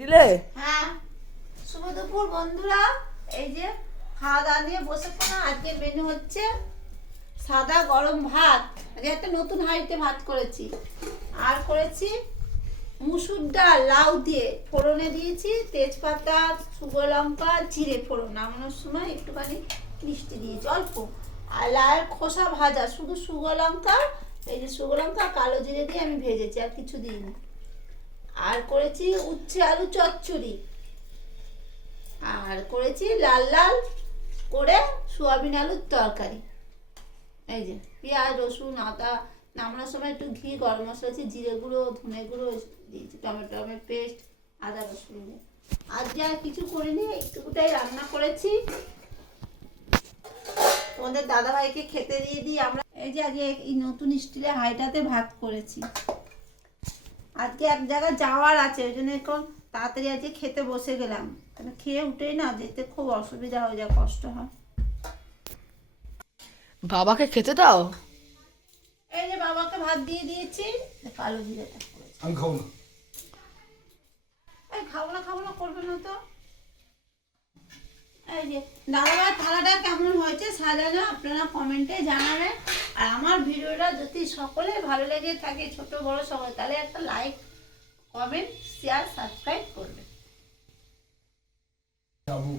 দিলে? হ্যাঁ, শুভ দুপুর বন্ধুরা। এই যে খাওয়া দাওয়া নিয়ে বসে পড়া। আজকে মেনু হচ্ছে সাদা গরম ভাত। আজকে একটা নতুন হাঁড়িতে ভাত করেছি, আর করেছি মুসুর ডাল লাউ দিয়ে ফোড়নে দিয়েছি, তেজপাতা, শুকনো লঙ্কা, জিরে ফোড়ন। নামানোর সময় একটুখানি মিষ্টি দিয়েছি অল্প। আর লাউয়ের খোসা ভাজা, শুধু শুকনো লঙ্কা, এই যে শুকনো লঙ্কা কালো জিরে দিয়ে আমি ভেজেছি, আর কিছু দিইনি। আর করেছি উচ্ছে আলু চচ্চড়ি, আর করেছি লাল লাল করে সোয়াবিন আলুর তরকারি। এই যে পেঁয়াজ রসুন আদা, নামানোর সময় একটু ঘি, গরম মশলা দিয়েছি, জিরে গুঁড়ো ধনে গুঁড়ো দিয়েছি, টমেটোর পেস্ট, আদা রসুন দিয়ে। আজকে আর কিছু করিনি, একটুকুটাই রান্না করেছি তোমাদের দাদাভাইকে খেতে দিয়ে দিই আমরা। এই যে আজকে এই নতুন স্টিলের হাঁড়িটাতে ভাত করেছি। আজকে এক জায়গায় যাওয়ার আছে, ওই জন্য এখন তাড়াতাড়ি আজকে খেতে বসে গেলাম। কারণ খেয়ে উঠেই না যেতে খুব অসুবিধা হয়ে যায়, কষ্ট হয়। বাবাকে খেতে দাও। এই যে বাবাকে ভাত দিয়ে দিয়েছি, কালো জিরেটা করেছি। আমি খাবো না। এই খাবো না করবে না তো। এই যে দাদাভাই থালাটা কেমন হয়েছে সাজানো আপনারা কমেন্টে জানাবেন। আর আমার ভিডিওটা যদি সকলে ভালো লেগে থাকে, ছোট বড় সবাই, তাহলে একটা লাইক কমেন্ট শেয়ার সাবস্ক্রাইব করবেন। যাবো।